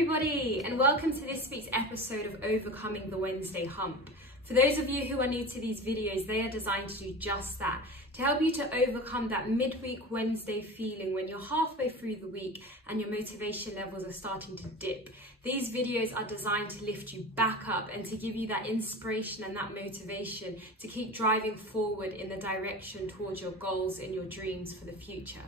everybody, and welcome to this week's episode of Overcoming the Wednesday Hump. For those of you who are new to these videos, they are designed to do just that, to help you to overcome that midweek Wednesday feeling when you're halfway through the week and your motivation levels are starting to dip. These videos are designed to lift you back up and to give you that inspiration and that motivation to keep driving forward in the direction towards your goals and your dreams for the future.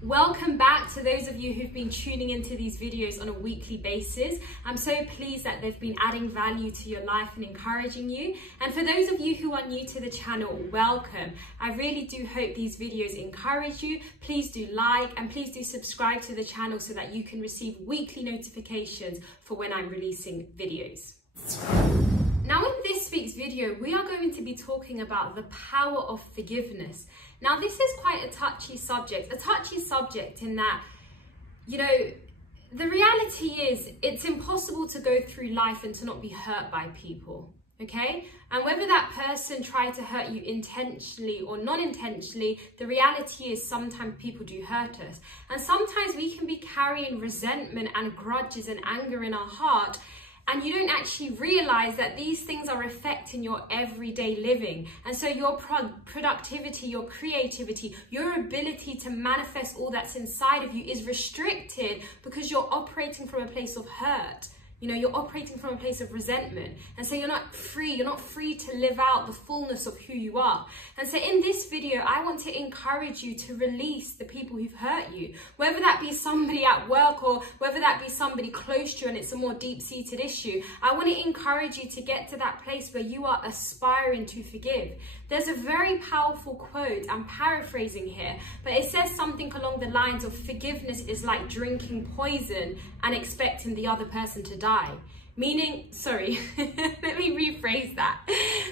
Welcome back to those of you who've been tuning into these videos on a weekly basis. I'm so pleased that they've been adding value to your life and encouraging you. And for those of you who are new to the channel, welcome. I really do hope these videos encourage you. Please do like and please do subscribe to the channel so that you can receive weekly notifications for when I'm releasing videos. Now in this week's video, we are going to be talking about the power of forgiveness. Now this is quite a touchy subject in that, you know, the reality is it's impossible to go through life and to not be hurt by people, okay? And whether that person tried to hurt you intentionally or non-intentionally, the reality is sometimes people do hurt us. And sometimes we can be carrying resentment and grudges and anger in our heart, and you don't actually realize that these things are affecting your everyday living. And so your productivity, your creativity, your ability to manifest all that's inside of you is restricted because you're operating from a place of hurt. You know, you're operating from a place of resentment. And so you're not free to live out the fullness of who you are. And so in this video, I want to encourage you to release the people who've hurt you, whether that be somebody at work or whether that be somebody close to you and it's a more deep-seated issue. I want to encourage you to get to that place where you are aspiring to forgive. There's a very powerful quote, I'm paraphrasing here, but it says something along the lines of forgiveness is like drinking poison and expecting the other person to die. Meaning, sorry, let me rephrase that.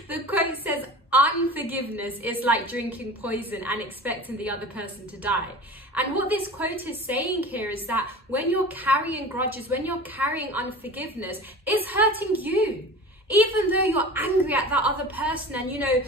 The quote says, unforgiveness is like drinking poison and expecting the other person to die. And what this quote is saying here is that when you're carrying grudges, when you're carrying unforgiveness, it's hurting you. Even though you're angry at that other person and, you know,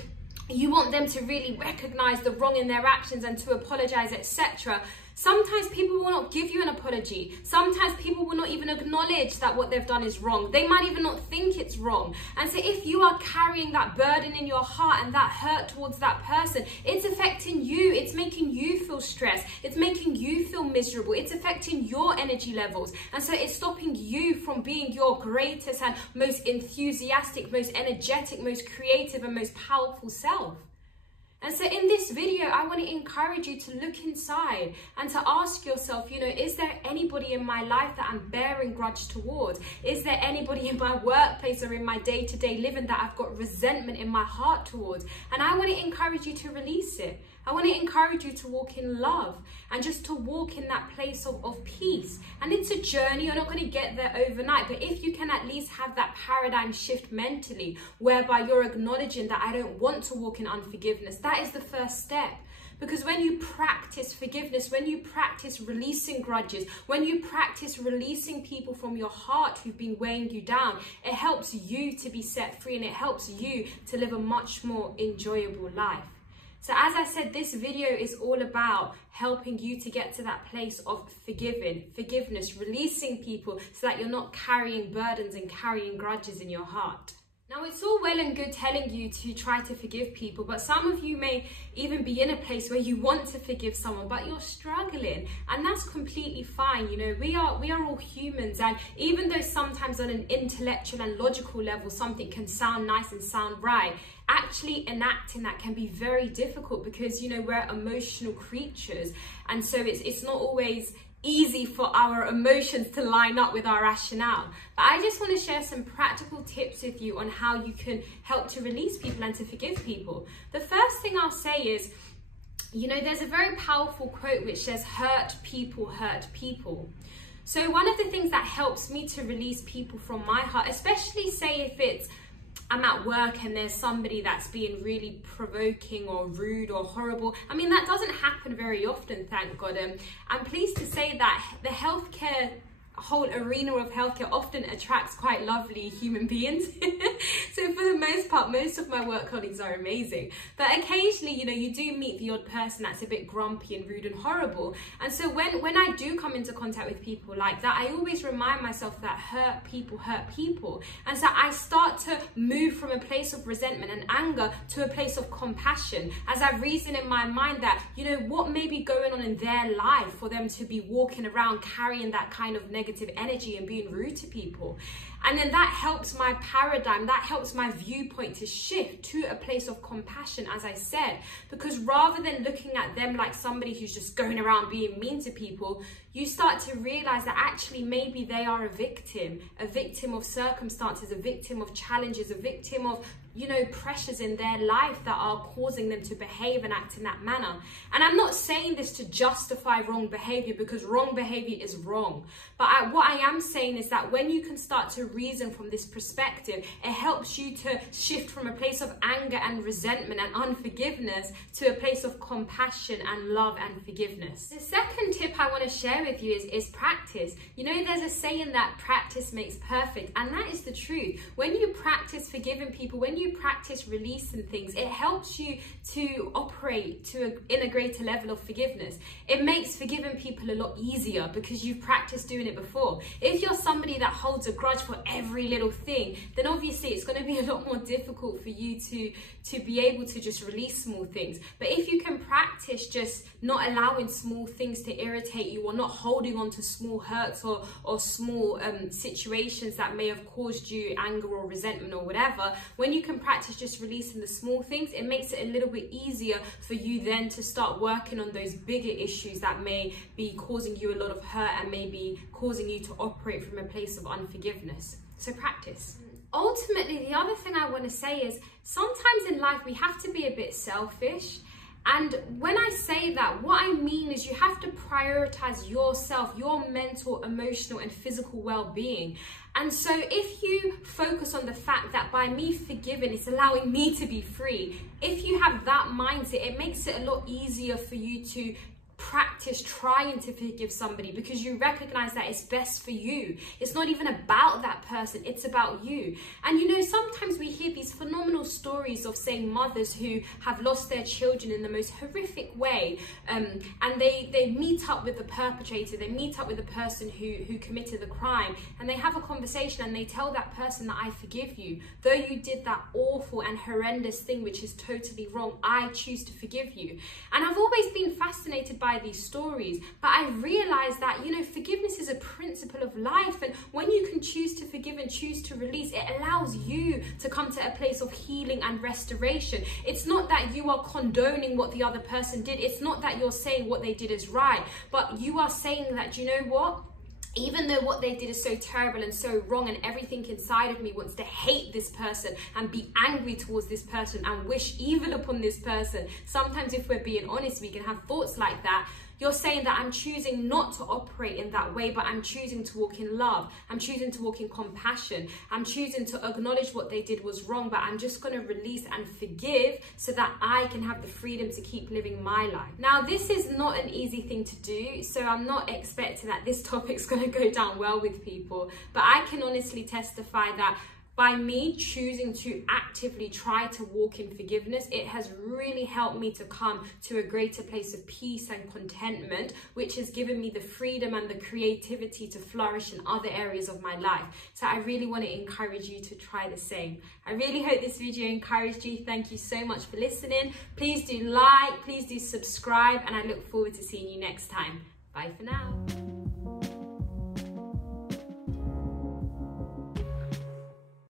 you want them to really recognize the wrong in their actions and to apologize, etc. Sometimes people will not give you an apology. Sometimes people will not even acknowledge that what they've done is wrong. They might even not think it's wrong. And so if you are carrying that burden in your heart and that hurt towards that person, it's affecting you. It's making you feel stressed. It's making you feel miserable. It's affecting your energy levels. And so it's stopping you from being your greatest and most enthusiastic, most energetic, most creative and most powerful self. And so in this video, I want to encourage you to look inside and to ask yourself, you know, is there anybody in my life that I'm bearing grudge towards? Is there anybody in my workplace or in my day-to-day living that I've got resentment in my heart towards? And I want to encourage you to release it. I want to encourage you to walk in love and just to walk in that place of peace. And it's a journey. You're not going to get there overnight. But if you can at least have that paradigm shift mentally, whereby you're acknowledging that I don't want to walk in unforgiveness, that is the first step. Because when you practice forgiveness, when you practice releasing grudges, when you practice releasing people from your heart who've been weighing you down, it helps you to be set free and it helps you to live a much more enjoyable life. So as I said, this video is all about helping you to get to that place of forgiveness, releasing people so that you're not carrying burdens and carrying grudges in your heart. Now, it's all well and good telling you to try to forgive people, but some of you may even be in a place where you want to forgive someone, but you're struggling, and that's completely fine. You know, we are all humans, and even though sometimes on an intellectual and logical level, something can sound nice and sound right, actually enacting that can be very difficult because, you know, we're emotional creatures, and so it's not always easy for our emotions to line up with our rationale. But I just want to share some practical tips with you on how you can help to release people and to forgive people. The first thing I'll say is, you know, there's a very powerful quote which says, hurt people hurt people. So one of the things that helps me to release people from my heart, especially say if I'm at work and there's somebody that's being really provoking or rude or horrible. I mean, that doesn't happen very often, thank God. I'm pleased to say that the healthcare whole arena of healthcare often attracts quite lovely human beings. So for the most part, most of my work colleagues are amazing. But occasionally, you know, you do meet the odd person that's a bit grumpy and rude and horrible. And so when I do come into contact with people like that, I always remind myself that hurt people hurt people. And so I start to move from a place of resentment and anger to a place of compassion, as I reason in my mind that, you know, what may be going on in their life for them to be walking around carrying that kind of negative energy and being rude to people. And then that helps my paradigm, that helps my viewpoint to shift to a place of compassion, as I said, because rather than looking at them like somebody who's just going around being mean to people, you start to realize that actually maybe they are a victim of circumstances, a victim of challenges, a victim of, you know, pressures in their life that are causing them to behave and act in that manner. And I'm not saying this to justify wrong behavior, because wrong behavior is wrong. But what I am saying is that when you can start to reason from this perspective, it helps you to shift from a place of anger and resentment and unforgiveness to a place of compassion and love and forgiveness. The second tip I want to share with you is practice. You know, there's a saying that practice makes perfect, and that is the truth. When you practice forgiving people, when you practice releasing things, it helps you to operate in a greater level of forgiveness. It makes forgiving people a lot easier because you've practiced doing it before. If you're somebody that holds a grudge for every little thing, then obviously it's going to be a lot more difficult for you to be able to just release small things. But if you can practice just not allowing small things to irritate you, or not holding on to small hurts or small situations that may have caused you anger or resentment or whatever, when you can practice just releasing the small things, it makes it a little bit easier for you then to start working on those bigger issues that may be causing you a lot of hurt and maybe causing you to operate from a place of unforgiveness. So practice. Ultimately, the other thing I want to say is sometimes in life we have to be a bit selfish. And when I say that, what I mean is you have to prioritize yourself, your mental, emotional, and physical well-being. And so if you focus on the fact that by me forgiving, it's allowing me to be free, if you have that mindset, it makes it a lot easier for you to practice trying to forgive somebody, because you recognize that it's best for you. It's not even about that person, it's about you. And you know, sometimes we hear these phenomenal stories of, say, mothers who have lost their children in the most horrific way, and they meet up with the perpetrator, they meet up with the person who committed the crime, and they have a conversation and they tell that person that I forgive you. Though you did that awful and horrendous thing which is totally wrong, I choose to forgive you. And I've always been fascinated by these stories, but I realized that, you know, forgiveness is a principle of life, and when you can choose to forgive and choose to release, it allows you to come to a place of healing and restoration. It's not that you are condoning what the other person did, it's not that you're saying what they did is right, but you are saying that, you know what, even though what they did is so terrible and so wrong, and everything inside of me wants to hate this person and be angry towards this person and wish evil upon this person. Sometimes, if we're being honest, we can have thoughts like that. You're saying that I'm choosing not to operate in that way, but I'm choosing to walk in love. I'm choosing to walk in compassion. I'm choosing to acknowledge what they did was wrong, but I'm just going to release and forgive so that I can have the freedom to keep living my life. Now, this is not an easy thing to do, so I'm not expecting that this topic's going to go down well with people, but I can honestly testify that by me choosing to actively try to walk in forgiveness, it has really helped me to come to a greater place of peace and contentment, which has given me the freedom and the creativity to flourish in other areas of my life. So I really want to encourage you to try the same. I really hope this video encouraged you. Thank you so much for listening. Please do like, please do subscribe, and I look forward to seeing you next time. Bye for now.